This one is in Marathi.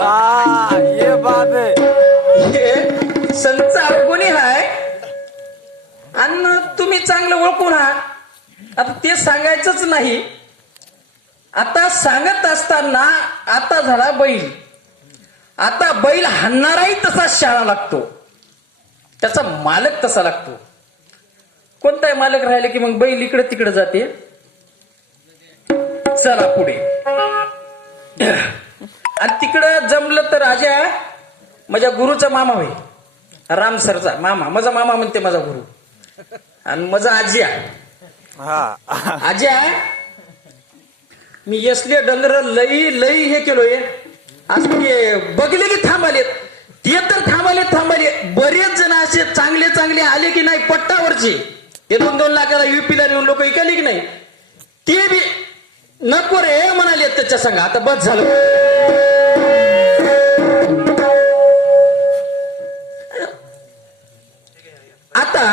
हाँ ये बात है हे संत अवगुणी हाय? आणि तुम्ही चांगलं ओळखून आहात आता ते सांगायचंच नाही. आता सांगत असताना आता झाला बैल. आता बैल हाणणाराही तसा शाळा लागतो. त्याचा मालक तसा लागतो. कोणताही मालक राहिले की मग बैल इकडे तिकडे जाते. चला पुढे. आणि तिकडं जमलं तर राजा माझ्या गुरुचा मामा होय. राम सरचा मामा. माझा मामा म्हणते माझा गुरु. आणि माझा आजी आहे हाँ. आजी आहे मी यसले डंगर लई लई हे केलोय आज बघले की थांबालेत ते तर थांबाले थांबाले. बरेच जण असे चांगले चांगले आले की नाही पट्टावरचे. ते दोन दोन लाखाला युपीला नेऊन लोक ऐकले की नाही. ते बी नको रे म्हणाले त्याच्या संग. आता बस झालं. आता